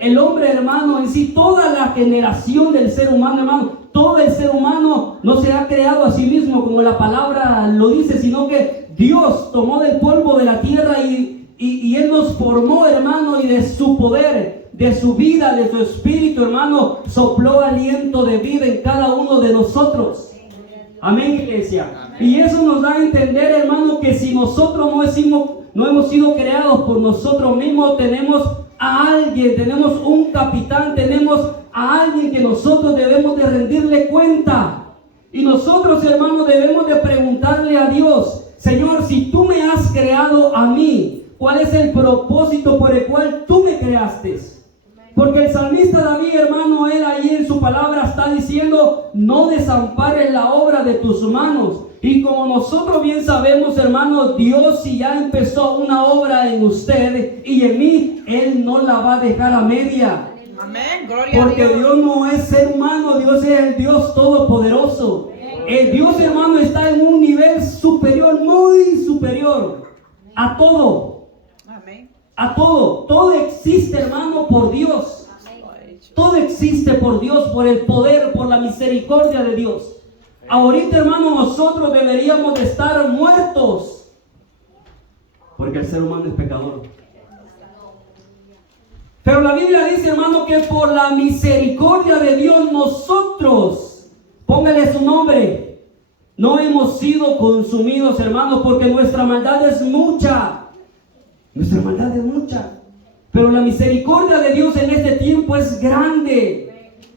El hombre, hermano, en sí, toda la generación del ser humano, hermano, todo el ser humano no se ha creado a sí mismo como la palabra lo dice, sino que Dios tomó del polvo de la tierra y Él nos formó, hermano, y de su poder, de su vida, de su espíritu, hermano, sopló aliento de vida en cada uno de nosotros. Amén, iglesia. Amén. Y eso nos da a entender, hermano, que si nosotros no hemos sido creados por nosotros mismos, tenemos a alguien, tenemos un capitán, tenemos a alguien que nosotros debemos de rendirle cuenta. Y nosotros, hermanos, debemos de preguntarle a Dios: Señor, si tú me has creado a mí, ¿cuál es el propósito por el cual tú me creaste? Porque el salmista David, hermano, él ahí en su palabra está diciendo: no desampares la obra de tus manos. Y como nosotros bien sabemos, hermano, Dios, si ya empezó una obra en usted y en mí, Él no la va a dejar a media. Amén, gloria Porque a Dios. Dios no es ser humano, Dios es el Dios todopoderoso. El Dios, hermano, está en un nivel superior, muy superior a todo. Amén. A todo. Todo existe, hermano, por Dios. Todo existe por Dios, por el poder, por la misericordia de Dios. Ahorita, hermano, nosotros deberíamos de estar muertos, porque el ser humano es pecador. Pero la Biblia dice, hermano, que por la misericordia de Dios nosotros, póngale su nombre, no hemos sido consumidos, hermano, porque nuestra maldad es mucha. Nuestra maldad es mucha. Pero la misericordia de Dios en este tiempo es grande.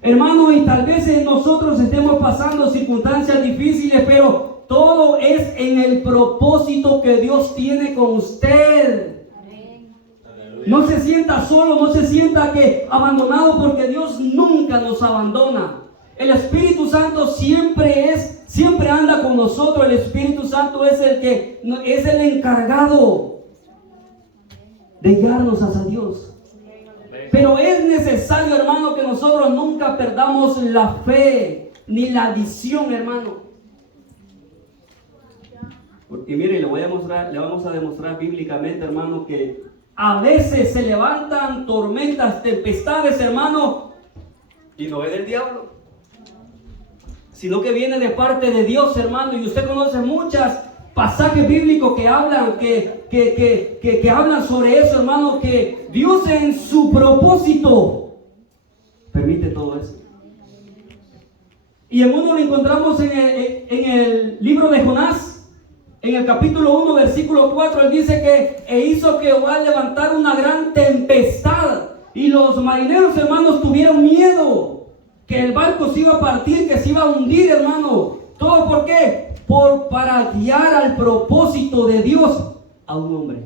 Hermano, y tal vez nosotros estemos pasando circunstancias difíciles, pero todo es en el propósito que Dios tiene con usted. No se sienta solo, no se sienta abandonado, porque Dios nunca nos abandona. El Espíritu Santo siempre anda con nosotros. El Espíritu Santo es el encargado de guiarnos hacia Dios. Pero es necesario, hermano, que nosotros nunca perdamos la fe ni la visión, hermano. Y mire, le vamos a demostrar bíblicamente, hermano, que a veces se levantan tormentas, tempestades, hermano, y no es del diablo, sino que viene de parte de Dios, hermano. Y usted conoce muchos pasajes bíblicos que hablan, que hablan sobre eso, hermano, que Dios en su propósito permite todo eso. Y hermano, lo encontramos en el libro de Jonás, en el capítulo 1, versículo 4, él dice que hizo Jehová levantar una gran tempestad, y los marineros, hermanos, tuvieron miedo, que el barco se iba a partir, que se iba a hundir, hermano. ¿Todo por qué? Para guiar al propósito de Dios a un hombre.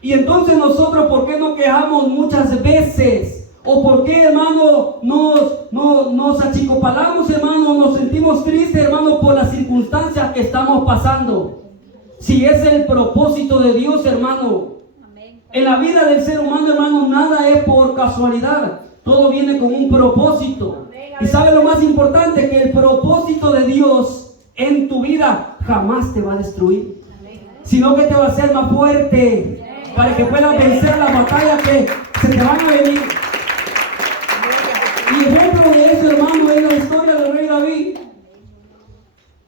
Y entonces nosotros, ¿por qué nos quejamos muchas veces? ¿O por qué, hermano, nos achicopalamos, hermano, nos sentimos tristes, hermano, por las circunstancias que estamos pasando? Si es el propósito de Dios, hermano. En la vida del ser humano, hermano, nada es por casualidad. Todo viene con un propósito. Y sabe lo más importante, que el propósito de Dios en tu vida jamás te va a destruir, sino que te va a hacer más fuerte, para que puedas vencer las batallas que se te van a venir. Y ejemplo de eso, hermano, es la historia del rey David.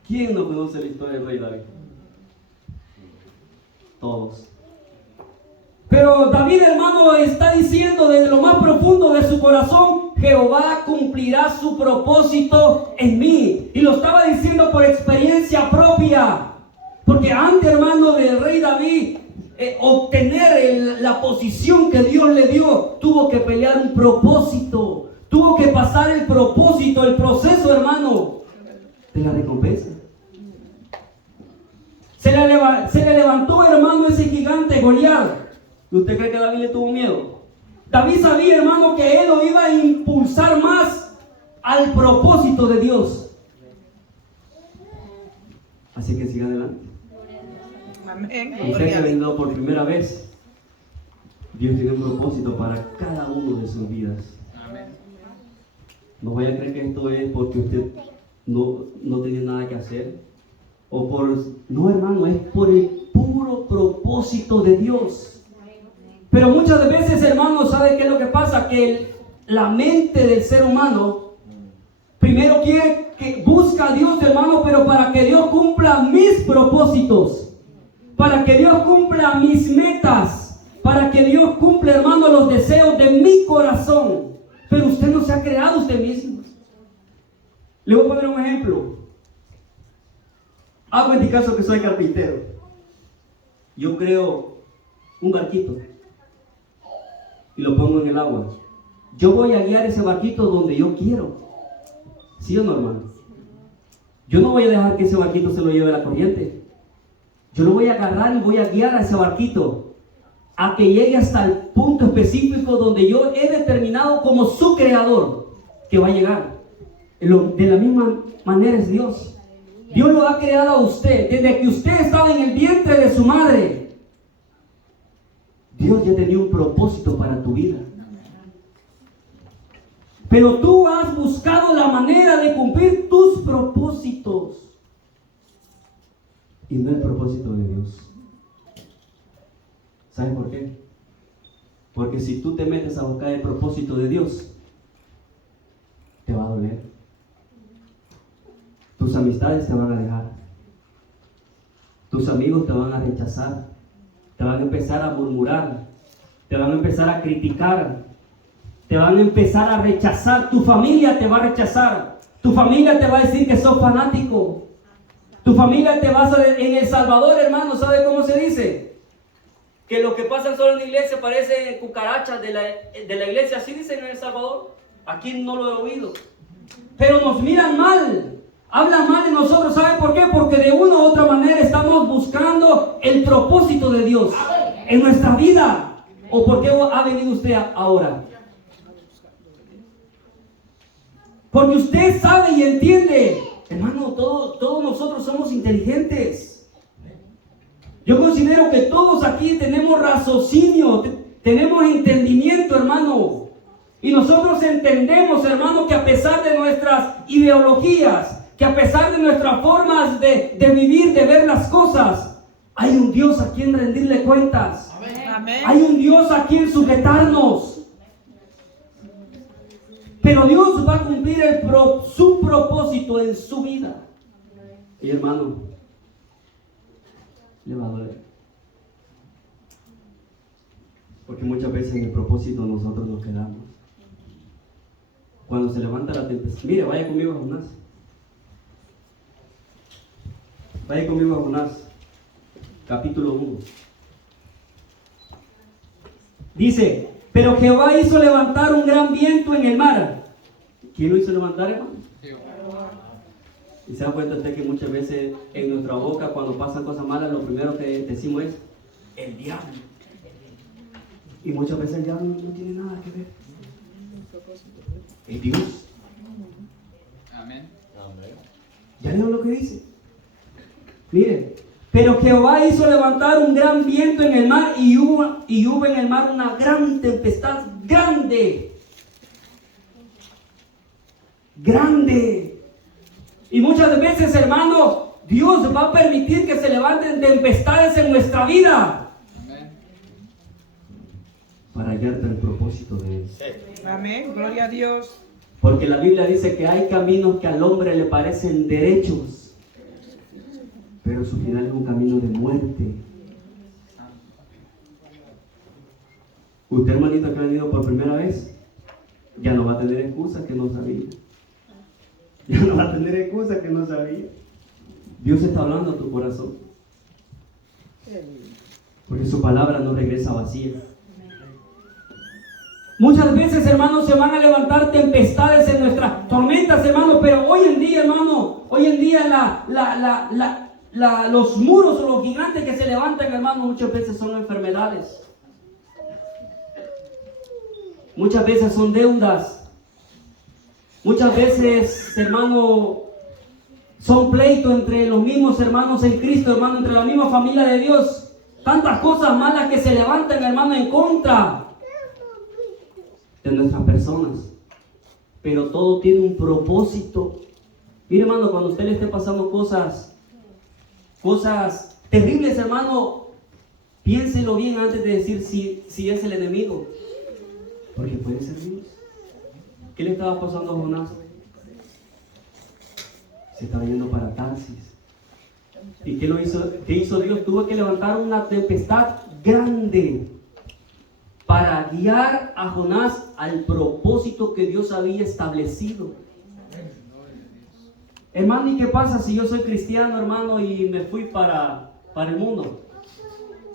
¿Quién no conoce la historia del rey David? Todos. Pero David, hermano, está diciendo desde lo más profundo de su corazón: Jehová cumplirá su propósito en mí. Y lo estaba diciendo por experiencia propia. Porque antes, hermano, del rey David obtener la posición que Dios le dio, tuvo que pelear un propósito. Tuvo que pasar el propósito, el proceso, hermano, de la recompensa. Se le levantó, hermano, ese gigante Goliat. ¿Y usted cree que David le tuvo miedo? David sabía, hermano, que él lo iba a impulsar más al propósito de Dios. Así que siga adelante. Amén. Usted que ha venido por primera vez, Dios tiene un propósito para cada uno de sus vidas. Amén. No vaya a creer que esto es porque usted no tenía nada que hacer. No, hermano, es por el puro propósito de Dios. Pero muchas veces, hermanos, que la mente del ser humano primero quiere que busca a Dios, hermano, pero para que Dios cumpla mis propósitos, para que Dios cumpla mis metas, para que Dios cumpla, hermano, los deseos de mi corazón. Pero usted no se ha creado usted mismo. Le voy a poner un ejemplo. Hago en mi caso que soy carpintero. Yo creo un barquito y lo pongo en el agua. Yo voy a guiar ese barquito donde yo quiero. ¿Sí o no, hermano? Yo no voy a dejar que ese barquito se lo lleve la corriente. Yo lo voy a agarrar y voy a guiar a ese barquito a que llegue hasta el punto específico donde yo he determinado como su creador que va a llegar. De la misma manera es Dios. Dios lo ha creado a usted desde que usted estaba en el vientre de su madre. Dios ya tenía un propósito para tu vida. Pero tú has buscado la manera de cumplir tus propósitos. Y no el propósito de Dios. ¿Sabes por qué? Porque si tú te metes a buscar el propósito de Dios, te va a doler. Tus amistades te van a dejar. Tus amigos te van a rechazar. Te van a empezar a murmurar. Te van a empezar a criticar. Te van a empezar a rechazar. Tu familia te va a rechazar. Tu familia te va a decir que sos fanático. Tu familia te va a... En El Salvador, hermano, ¿sabe cómo se dice? Que lo que pasa solo en la iglesia parecen cucarachas de la iglesia. ¿Así dicen en El Salvador? Aquí no lo he oído. Pero nos miran mal. Hablan mal de nosotros. ¿Sabe por qué? Porque de una u otra manera estamos buscando el propósito de Dios en nuestra vida. ¿O por qué ha venido usted ahora? Porque usted sabe y entiende. Hermano, todos nosotros somos inteligentes. Yo considero que todos aquí tenemos raciocinio, tenemos entendimiento, hermano. Y nosotros entendemos, hermano, que a pesar de nuestras ideologías, que a pesar de nuestras formas de vivir, de ver las cosas, hay un Dios a quien rendirle cuentas. Amén. Hay un Dios a quien sujetarnos. Pero Dios va a cumplir su propósito en su vida. Y hermano, le va a doler. Porque muchas veces en el propósito nosotros nos quedamos. Cuando se levanta la tempestad, mire, vaya conmigo a Jonás. Vaya conmigo a Jonás, capítulo 1. Dice, pero Jehová hizo levantar un gran viento en el mar. ¿Quién lo hizo levantar, hermano? Y se da cuenta usted que muchas veces en nuestra boca, cuando pasan cosas malas, lo primero que decimos es el diablo. Y muchas veces el diablo no tiene nada que ver. Es Dios. Amén. ¿Ya leo lo que dice? Mire, pero Jehová hizo levantar un gran viento en el mar y hubo en el mar una gran tempestad, grande. Y muchas veces, hermano, Dios va a permitir que se levanten tempestades en nuestra vida. Amén. Para hallarte el propósito de Él. Amén. Gloria a Dios. Porque la Biblia dice que hay caminos que al hombre le parecen derechos, pero su final es un camino de muerte. Usted, hermanito, que ha venido por primera vez, ya no va a tener excusa que no sabía. Ya no va a tener excusa que no sabía. Dios está hablando a tu corazón. Porque su palabra no regresa vacía. Muchas veces, hermanos, se van a levantar tempestades en nuestras tormentas, hermanos, pero hoy en día, hermano, los muros o los gigantes que se levantan, hermano, muchas veces son enfermedades. Muchas veces son deudas. Muchas veces, hermano, son pleitos entre los mismos hermanos en Cristo, hermano, entre la misma familia de Dios. Tantas cosas malas que se levantan, hermano, en contra de nuestras personas. Pero todo tiene un propósito. Mire, hermano, cuando usted le esté pasando cosas terribles, hermano, piénselo bien antes de decir si es el enemigo. Porque puede ser Dios. ¿Qué le estaba pasando a Jonás? Se estaba yendo para Tarsis. ¿Y qué hizo Dios? Tuvo que levantar una tempestad grande para guiar a Jonás al propósito que Dios había establecido. Hermano, ¿y qué pasa si yo soy cristiano, hermano, y me fui para el mundo?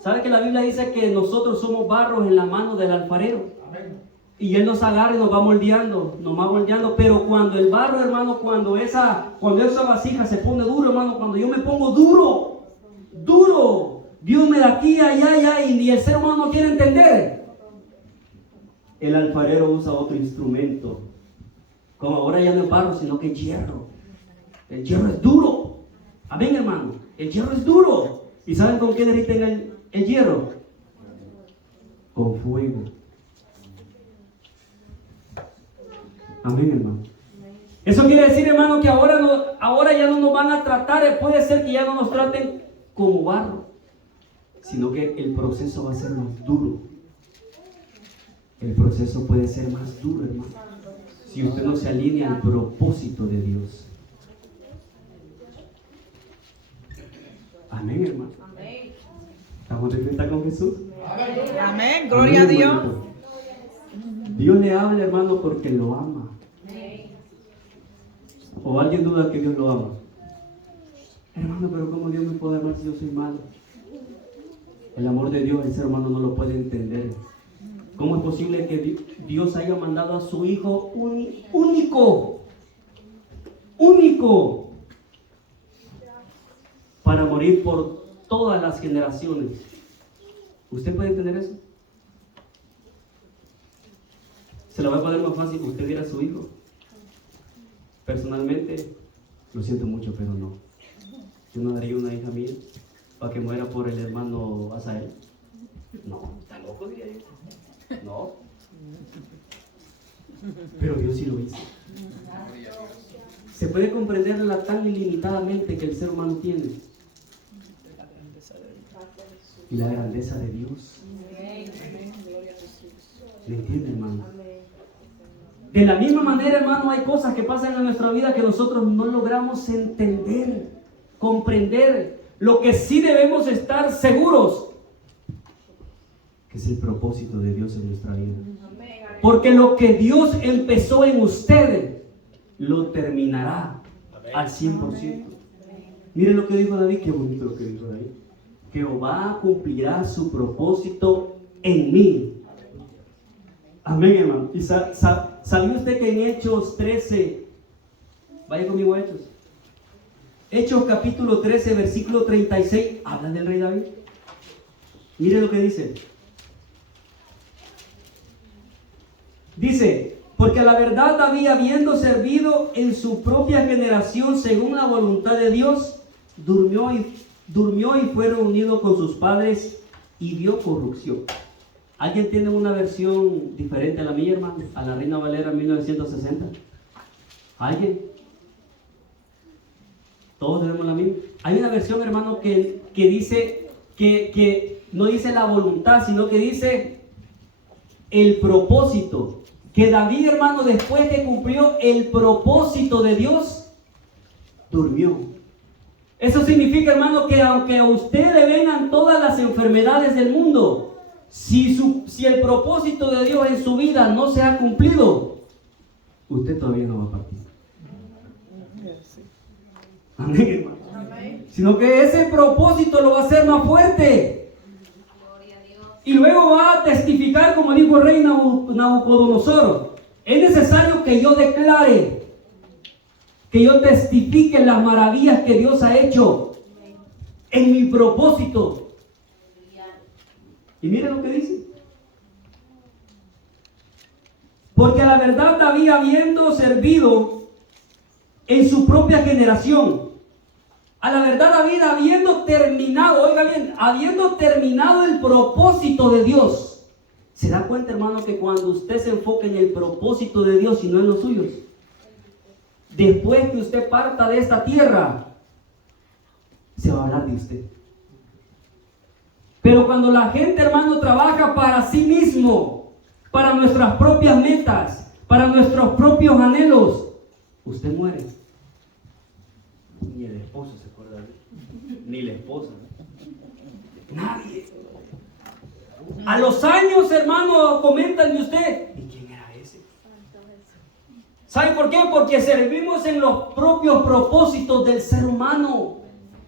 ¿Sabe que la Biblia dice que nosotros somos barros en la mano del alfarero? Y Él nos agarra y nos va moldeando, pero cuando el barro, hermano, cuando esa vasija se pone duro, hermano, cuando yo me pongo duro, Dios me da aquí, allá, y el ser humano no quiere entender. El alfarero usa otro instrumento, como ahora ya no es barro, sino que es hierro. El hierro es duro. Amén, hermano. El hierro es duro. ¿Y saben con qué derriten el hierro? Con fuego. Amén, hermano. Eso quiere decir, hermano, que ahora ya no nos van a tratar, puede ser que ya no nos traten como barro, sino que el proceso va a ser más duro. El proceso puede ser más duro, hermano, si usted no se alinea al propósito de Dios. Amén, hermano. ¿Estamos de fiesta con Jesús? Amén. Gloria a Dios. Hermano. Dios le habla, hermano, porque lo ama. ¿O alguien duda que Dios lo ama? Hermano, pero ¿cómo Dios me puede amar si yo soy malo? El amor de Dios, el ser humano no lo puede entender. ¿Cómo es posible que Dios haya mandado a su Hijo único, para morir por todas las generaciones? ¿Usted puede entender eso? Se lo va a poner más fácil que usted viera a su hijo. Personalmente, lo siento mucho, pero no. Yo no daría una hija mía para que muera por el hermano Asael. No, está loco, diría yo. No. Pero Dios sí lo hizo. Se puede comprender la tan ilimitadamente que el ser humano tiene. Y la grandeza de Dios. ¿Me entiende, hermano? De la misma manera, hermano, hay cosas que pasan en nuestra vida que nosotros no logramos entender, comprender. Lo que sí debemos estar seguros, que es el propósito de Dios en nuestra vida. Porque lo que Dios empezó en ustedes, lo terminará al 100%. Miren lo que dijo David, qué bonito lo que dijo David. Jehová cumplirá su propósito en mí. Amén, hermano. ¿Y sabía usted que en Hechos 13, vaya conmigo a Hechos, Hechos capítulo 13, versículo 36, habla del rey David? Mire lo que dice. Dice, porque a la verdad David, habiendo servido en su propia generación según la voluntad de Dios, durmió y fue reunido con sus padres y vio corrupción. ¿Alguien tiene una versión diferente a la mía, hermano? A la Reina Valera 1960. ¿Alguien? Todos tenemos la misma. Hay una versión, hermano, que dice que no dice la voluntad, sino que dice el propósito. Que David, hermano, después que cumplió el propósito de Dios, durmió. Eso significa, hermano, que aunque a usted le vengan todas las enfermedades del mundo, si el propósito de Dios en su vida no se ha cumplido, usted todavía no va a partir. Amén, hermano. Sino que ese propósito lo va a hacer más fuerte. Y luego va a testificar, como dijo el rey Nabucodonosor. Es necesario que yo declare, que yo testifique las maravillas que Dios ha hecho en mi propósito. Y miren lo que dice. Porque a la verdad David, habiendo servido en su propia generación, a la verdad David, habiendo terminado, oiga bien, habiendo terminado el propósito de Dios. ¿Se da cuenta, hermano, que cuando usted se enfoca en el propósito de Dios y no en los suyos, después que usted parta de esta tierra, se va a hablar de usted? Pero cuando la gente, hermano, trabaja para sí mismo, para nuestras propias metas, para nuestros propios anhelos, usted muere. Ni el esposo se acuerda de él, ni la esposa. Nadie. A los años, hermano, comentan de usted, ¿y quién era ese? ¿Sabe por qué? Porque servimos en los propios propósitos del ser humano.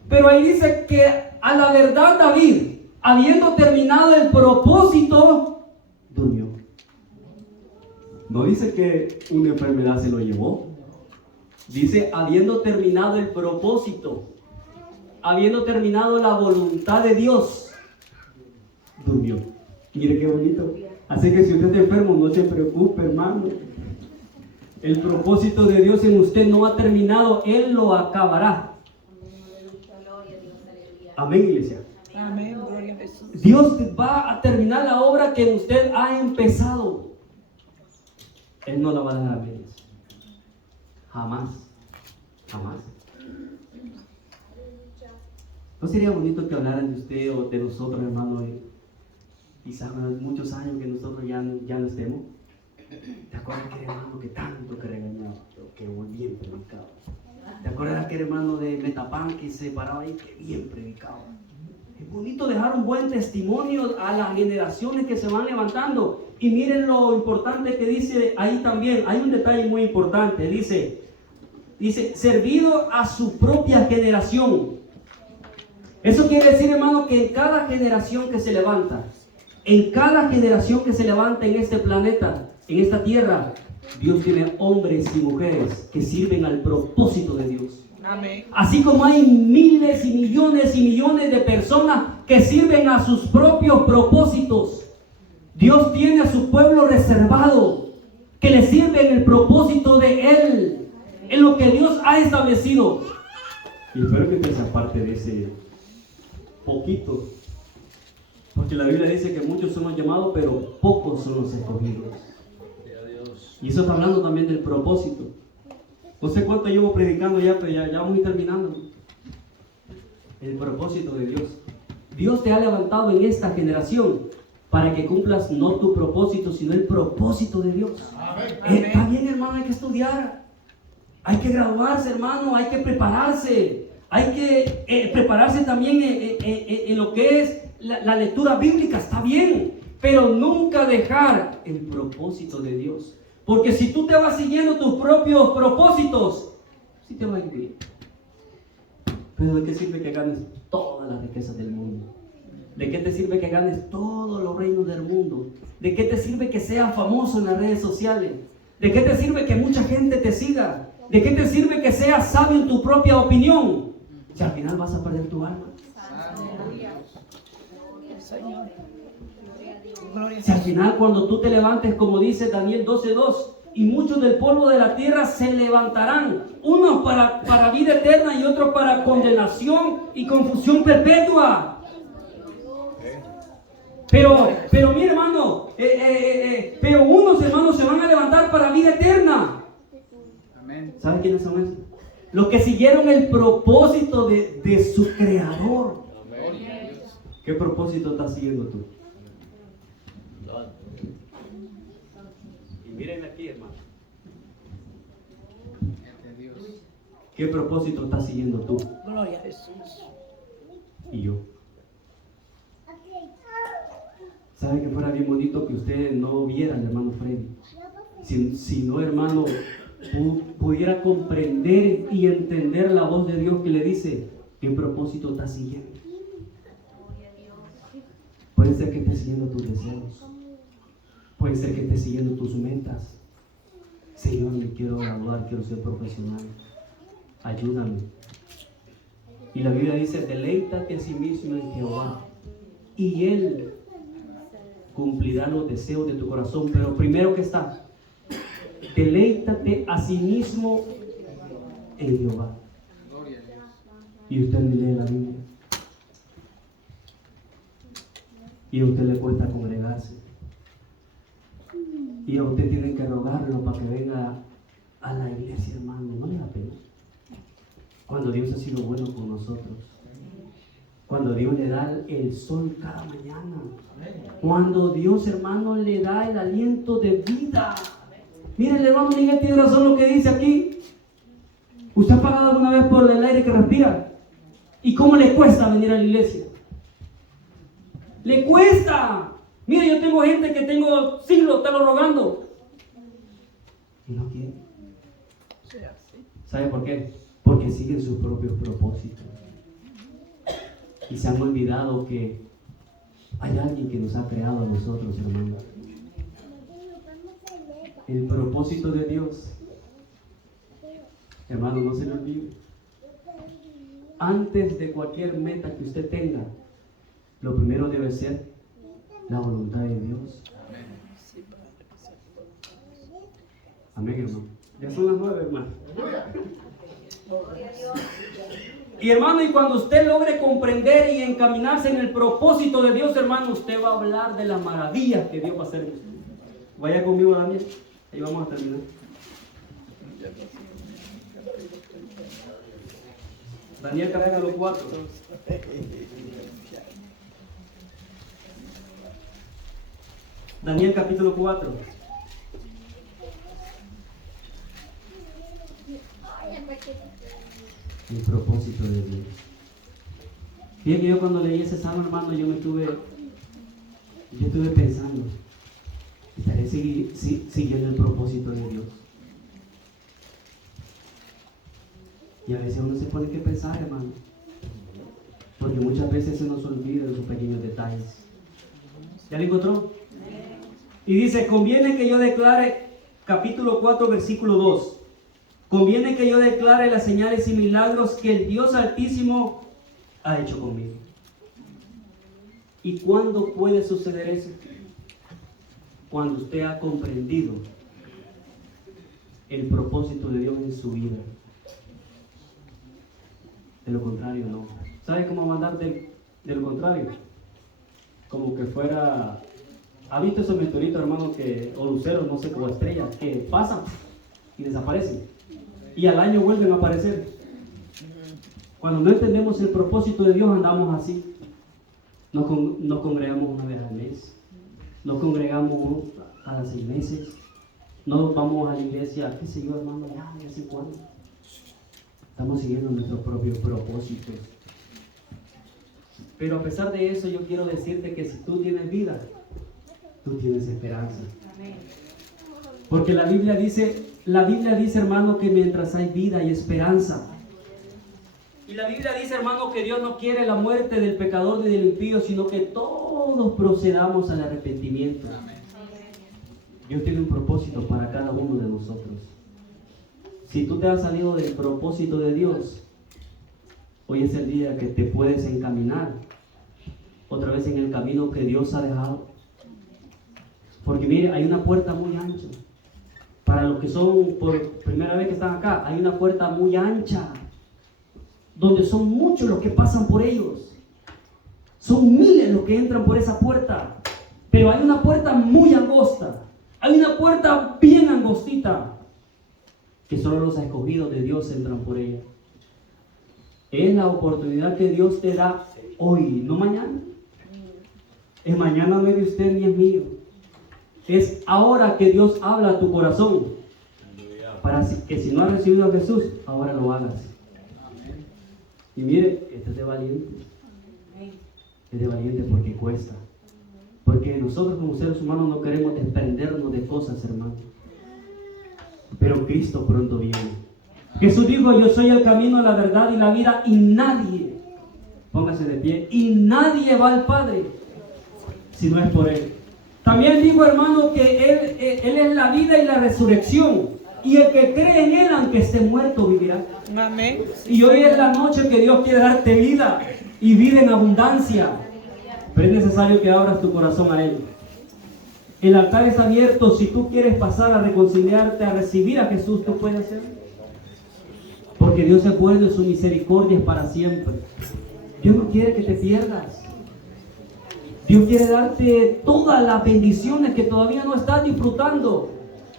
Pero ahí dice que a la verdad David, habiendo terminado el propósito, durmió. No dice que una enfermedad se lo llevó. Dice, habiendo terminado el propósito, habiendo terminado la voluntad de Dios, durmió. Mire qué bonito. Así que si usted está enfermo, no se preocupe, hermano. El propósito de Dios en usted no ha terminado, Él lo acabará. Amén, iglesia. Amén, gloria a Jesús. Dios va a terminar la obra que usted ha empezado. Él no la va a dejar a medias. Jamás. Jamás. ¿No sería bonito que hablaran de usted o de nosotros, hermano? Quizás muchos años que nosotros ya no estemos. ¿Te acuerdas que era hermano que tanto que regañaba, pero que bien predicaba? ¿Te acuerdas de aquel hermano de Metapán que se paraba ahí, que bien predicaba? Es bonito dejar un buen testimonio a las generaciones que se van levantando. Y miren lo importante que dice ahí también. Hay un detalle muy importante. Dice, servido a su propia generación. Eso quiere decir, hermano, que en cada generación que se levanta, en cada generación que se levanta en este planeta, en esta tierra, Dios tiene hombres y mujeres que sirven al propósito de Dios. Amén. Así como hay miles y millones de personas que sirven a sus propios propósitos, Dios tiene a su pueblo reservado que le sirve en el propósito de Él, en lo que Dios ha establecido. Y espero que usted sea parte de ese poquito, porque la Biblia dice que muchos son los llamados, pero pocos son los escogidos. Y eso está hablando también del propósito. No sé cuánto llevo predicando ya, pero ya vamos a ir terminando. El propósito de Dios. Dios te ha levantado en esta generación para que cumplas no tu propósito, sino el propósito de Dios. Está bien, hermano, hay que estudiar. Hay que graduarse, hermano, hay que prepararse. Hay que prepararse también en lo que es la lectura bíblica, está bien. Pero nunca dejar el propósito de Dios. Porque si tú te vas siguiendo tus propios propósitos, sí te va a ir bien. Pero ¿de qué sirve que ganes todas las riquezas del mundo? ¿De qué te sirve que ganes todos los reinos del mundo? ¿De qué te sirve que seas famoso en las redes sociales? ¿De qué te sirve que mucha gente te siga? ¿De qué te sirve que seas sabio en tu propia opinión? Si al final vas a perder tu alma. Si al final cuando tú te levantes, como dice Daniel 12:2, y muchos del polvo de la tierra se levantarán, unos para vida eterna y otros para condenación y confusión perpetua. Pero mi hermano, pero unos hermanos se van a levantar para vida eterna. ¿Sabe quiénes son esos? Los que siguieron el propósito de su creador. ¿Qué propósito estás siguiendo tú? Y miren aquí, hermano. ¿Qué propósito estás siguiendo tú? Gloria a Jesús. Y yo. ¿Sabe que fuera bien bonito que usted no viera al hermano Freddy? Si no, hermano, pudiera comprender y entender la voz de Dios que le dice, ¿qué propósito estás siguiendo? Puede ser que estés siguiendo tus deseos. Puede ser que estés siguiendo tus metas. Señor, me quiero graduar, quiero ser profesional. Ayúdame. Y la Biblia dice, deleítate a sí mismo en Jehová, y Él cumplirá los deseos de tu corazón. Pero primero que está, deleítate a sí mismo en Jehová. Y usted lee la Biblia. Y a usted le cuesta congregarse. Y a usted tiene que rogarlo para que venga a la iglesia, hermano. No le da pena. Cuando Dios ha sido bueno con nosotros. Cuando Dios le da el sol cada mañana. Cuando Dios, hermano, le da el aliento de vida. Miren, el hermano Miguel tiene razón lo que dice aquí. ¿Usted ha pagado alguna vez por el aire que respira? ¿Y cómo le cuesta venir a la iglesia? ¡Le cuesta! Mire, yo tengo gente que tengo siglos, está rogando. Y no quiere. ¿Sabe por qué? Porque siguen sus propios propósitos. Y se han olvidado que hay alguien que nos ha creado a nosotros, hermanos. El propósito de Dios, hermano, no se le olvide. Antes de cualquier meta que usted tenga, lo primero debe ser la voluntad de Dios. Amén, hermano. Ya son las 9, hermano. Y hermano, y cuando usted logre comprender y encaminarse en el propósito de Dios, hermano, usted va a hablar de las maravillas que Dios va a hacer en usted. Vaya conmigo, Daniel. Ahí vamos a terminar. Daniel, capítulo 4. Daniel, capítulo 4. El propósito de Dios. Fíjate que yo cuando leí ese salmo, hermano, yo estuve pensando, estaré siguiendo el propósito de Dios. Y a veces uno se pone que pensar, hermano, porque muchas veces se nos olvida de esos pequeños detalles. ¿Ya lo encontró? Y dice, conviene que yo declare, capítulo 4, versículo 2. Conviene que yo declare las señales y milagros que el Dios Altísimo ha hecho conmigo. ¿Y cuándo puede suceder eso? Cuando usted ha comprendido el propósito de Dios en su vida. De lo contrario, no. ¿Sabe cómo mandar de lo contrario? Como que fuera... ¿Ha visto esos meteoritos, hermano, o luceros, no sé, como estrellas, que pasan y desaparecen? Y al año vuelven a aparecer. Cuando no entendemos el propósito de Dios, andamos así. Nos congregamos una vez al mes. Nos congregamos cada 6 meses. No vamos a la iglesia, qué sé yo, hermano, ya de vez en cuando. Estamos siguiendo nuestros propios propósitos. Pero a pesar de eso, yo quiero decirte que si tú tienes vida, tú tienes esperanza. Porque la Biblia dice, hermano, que mientras hay vida hay esperanza. Y la Biblia dice, hermano, que Dios no quiere la muerte del pecador ni del impío, sino que todos procedamos al arrepentimiento. Dios tiene un propósito para cada uno de nosotros. Si tú te has salido del propósito de Dios, hoy es el día que te puedes encaminar otra vez en el camino que Dios ha dejado. Porque mire, hay una puerta muy ancha. Para los que son por primera vez que están acá, hay una puerta muy ancha, donde son muchos los que pasan por ellos. Son miles los que entran por esa puerta. Pero hay una puerta muy angosta. Hay una puerta bien angostita, que solo los escogidos de Dios entran por ella. Es la oportunidad que Dios te da hoy, no mañana. Es mañana no es de usted ni es mío. Es ahora que Dios habla a tu corazón, para que si no has recibido a Jesús, ahora lo hagas. Y mire, este es de valiente. Es de valiente porque cuesta. Porque nosotros como seres humanos no queremos desprendernos de cosas, hermano. Pero Cristo pronto viene. Jesús dijo, yo soy el camino, la verdad y la vida, y nadie, póngase de pie, y nadie va al Padre si no es por Él. También digo, hermano, que Él es la vida y la resurrección. Y el que cree en Él, aunque esté muerto, vivirá. Amén. Y hoy es la noche que Dios quiere darte vida y vida en abundancia. Pero es necesario que abras tu corazón a Él. El altar está abierto. Si tú quieres pasar a reconciliarte, a recibir a Jesús, tú puedes hacerlo. Porque Dios es bueno y su misericordia es para siempre. Dios no quiere que te pierdas. Dios quiere darte todas las bendiciones que todavía no estás disfrutando.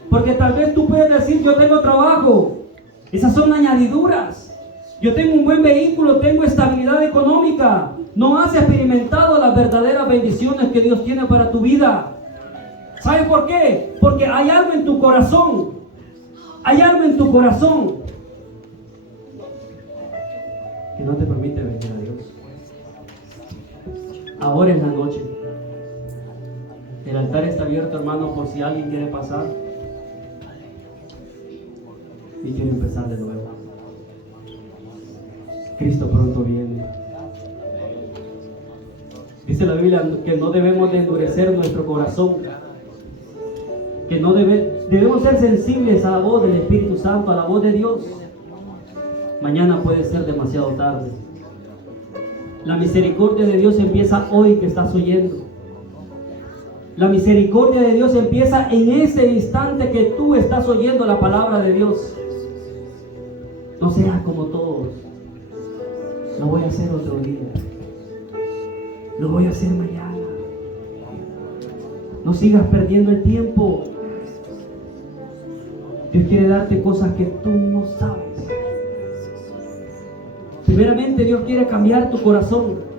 Porque tal vez tú puedes decir, yo tengo trabajo. Esas son añadiduras. Yo tengo un buen vehículo, tengo estabilidad económica. No has experimentado las verdaderas bendiciones que Dios tiene para tu vida. ¿Sabes por qué? Porque hay algo en tu corazón. Hay algo en tu corazón que no te permite venir a Dios. Ahora es la noche. El altar está abierto, hermano, por si alguien quiere pasar y quiere empezar de nuevo. Cristo pronto viene. Dice la Biblia que no debemos de endurecer nuestro corazón, que no debemos ser sensibles a la voz del Espíritu Santo, a la voz de Dios. Mañana puede ser demasiado tarde. La misericordia de Dios empieza hoy que estás oyendo. La misericordia de Dios empieza en ese instante que tú estás oyendo la palabra de Dios. No seas como todos. Lo voy a hacer otro día. Lo voy a hacer mañana. No sigas perdiendo el tiempo. Dios quiere darte cosas que tú no sabes. Primeramente, Dios quiere cambiar tu corazón.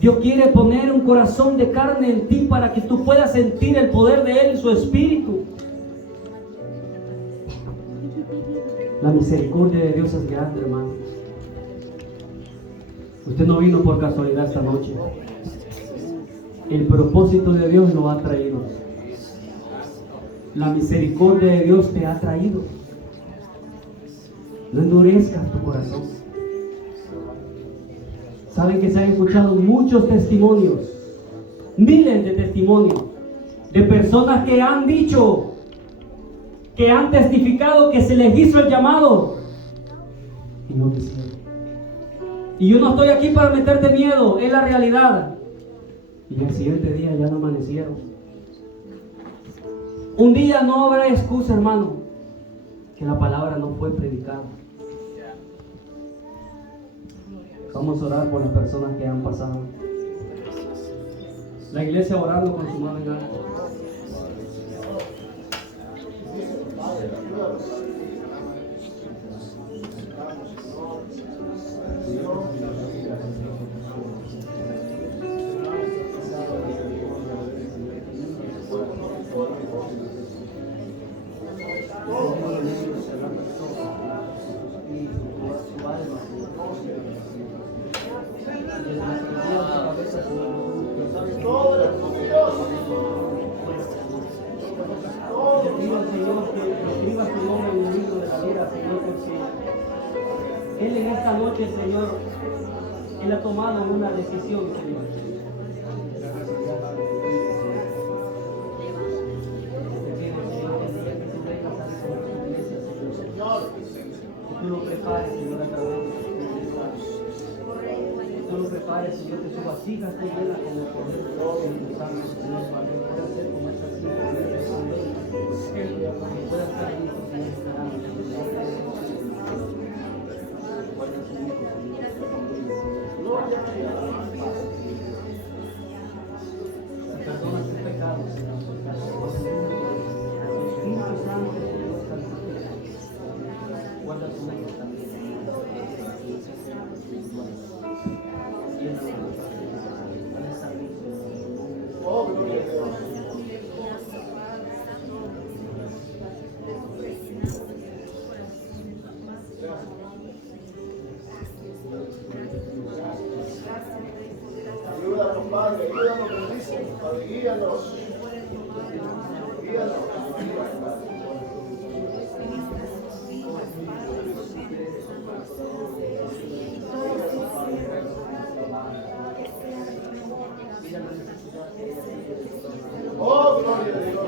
Dios quiere poner un corazón de carne en ti para que tú puedas sentir el poder de Él y su Espíritu. La misericordia de Dios es grande, hermano. Usted no vino por casualidad esta noche. El propósito de Dios lo ha traído. La misericordia de Dios te ha traído. No endurezcas tu corazón. Saben que se han escuchado muchos testimonios, miles de testimonios, de personas que han dicho, que han testificado que se les hizo el llamado y no quisieron. Y yo no estoy aquí para meterte miedo, es la realidad. Y al siguiente día ya no amanecieron. Un día no habrá excusa, hermano, que la palabra no fue predicada. Vamos a orar por las personas que han pasado. La iglesia orando con su mano en alto. Él en esta noche, Señor, Él ha tomado una decisión, Señor. Tú lo prepares, Señor, a través de tú lo prepares, Señor, que su vasija esté llena con el poder de Dios en tu sangre, Señor, para que pueda ser como esta silla, que pueda estar ahí, Señor, esperando. Perdona tus pecados, Señor. Espíritu Santo, Señor, guarda tu mente también. Oh, gloria a Dios. Ayúdanos, Padre, ayúdanos, bendícenos, Padre, guíanos. Guíanos. Oh, gloria a Dios.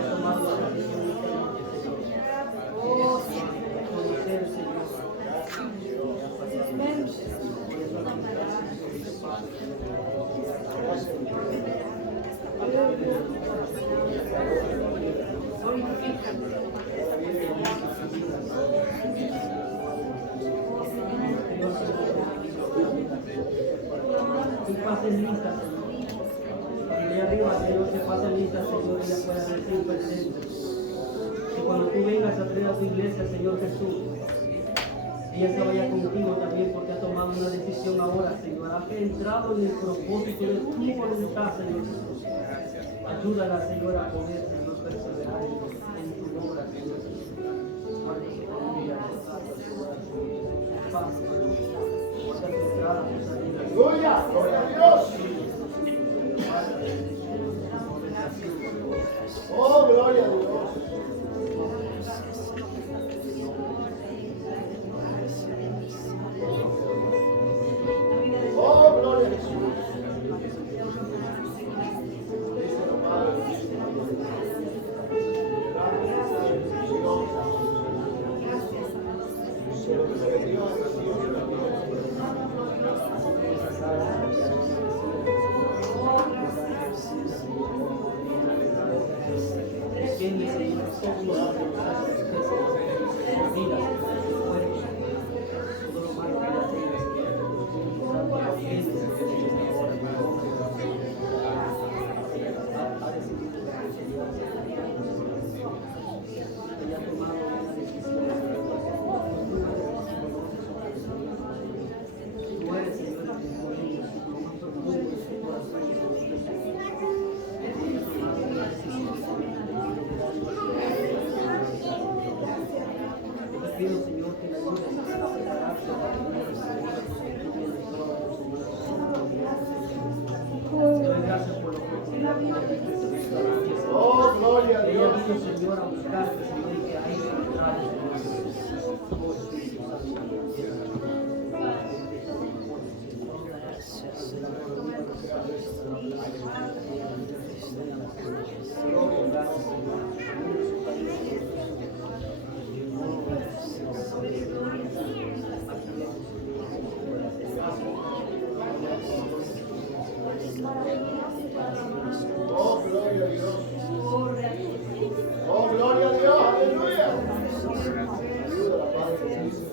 Y pasen listas, Señor. Y de arriba, Señor, que pasen listas, Señor, y ya puedan decir presente. Que cuando tú vengas a traer a tu iglesia, Señor Jesús, Ella se vaya contigo también porque ha tomado una decisión ahora, Señor. Ha entrado en el propósito de tu voluntad, Señor Jesús. Ayúdala, Señor, a poder, Señor, perseverar en tu obra, Señor Jesús. Guarda su familia, paz, guarda su entrada, su salida. Aleluya, gloria a Dios. Oh, gloria a Dios. Oh, gloria a Jesús. Defiende, Señor, todos los amenazas que se vida, su cuerpo, todo lo malo que ella tenga, Señor. Defiende, Señor, ahora, en nombre de Jesús. Ha decidido, Señor, ella ha tomado una decisión. Tú eres, Señor, el que pone en su más profundo de su corazón, Señor Jesús. Ella ha tomado una decisión, Señor. Te pido, Señor, que la ayudes a prepararse para tener el Señor, porque tú tienes todo, Señor. Te doy gracias por lo que tú me has dicho. Oh, gloria a Ella Dios. vino, Señor, a buscarte, Señor, y que hay que encontrar, Señor. Oh, Espíritu Santo. Oh, gloria a Dios. Oh, gloria a Dios. Aleluya. Ayúdala, Padre Jesús.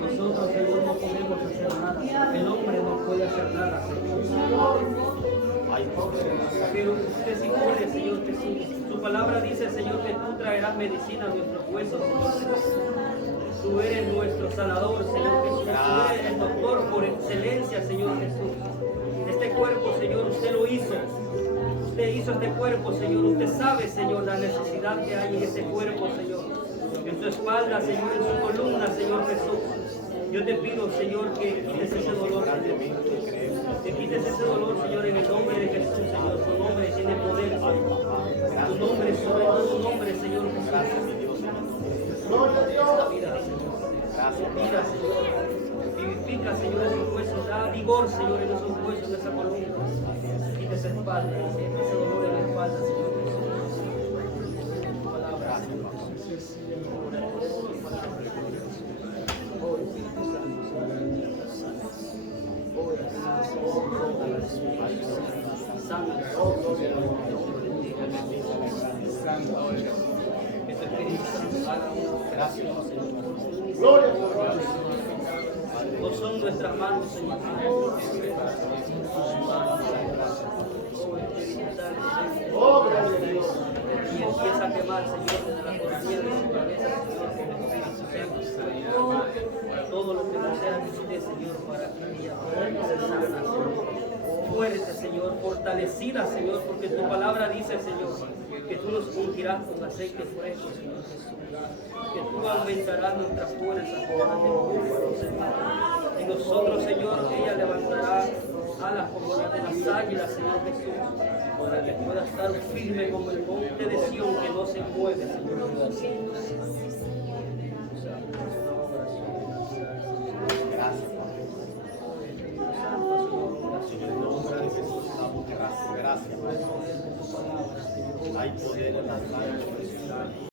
Nosotros, Señor, no podemos hacer nada. El hombre no puede hacer nada, Señor. Pero usted sí puede, Señor Jesús. Su palabra dice, Señor, que tú traerás medicina a nuestros huesos, Señor Jesús. Tú eres nuestro sanador, Señor Jesús. Tú eres el doctor por excelencia, Señor Jesús. Este cuerpo, Señor, usted lo hizo. Usted hizo este cuerpo, Señor. Usted sabe, Señor, la necesidad que hay en este cuerpo, Señor. En su espalda, Señor, en su columna, Señor Jesús. Yo te pido, Señor, que quites ese dolor, Señor. Que quites ese dolor, Señor, en el nombre de Jesús, Señor. Su nombre tiene poder, Señor. Tu nombre, sobre todo nombre, Señor Jesús. Gloria a Dios. Vida, Señor. Vida, Señor. Vivifica, Señor, esos huesos. Da vigor, Señor, en esos huesos, en esa columna. Quita esa espalda, ese dolor en la espalda, Señor Jesús. Tu palabra, Señor Jesús. Oh, Espíritu Santo, Señor. Santo, Oh, gloria a Dios. que tu Espíritu Santo haga una operación, Señor. Gloria a Dios. No son nuestras manos, Señor. Oh, Espíritu Santo. Oh, gloria a Dios. Y empieza a quemar, Señor, desde la coronilla de su cabeza, Señor, que el Espíritu Santo. Todo lo que no sea de usted, Señor, para que ella pueda ser sana, Señor. Fuerte, Señor, fortalecida, Señor, porque tu palabra dice, Señor, que tú nos ungirás con aceite fresco, Señor Jesús. Que tú aumentarás nuestras fuerzas como las del búfalo, Señor. Y nosotros, Señor, ella levantará alas como las de las águilas, Señor Jesús, para que pueda estar firme como el monte de Sión que no se mueve, Señor Jesús. Gracias. Hay poder en las manos.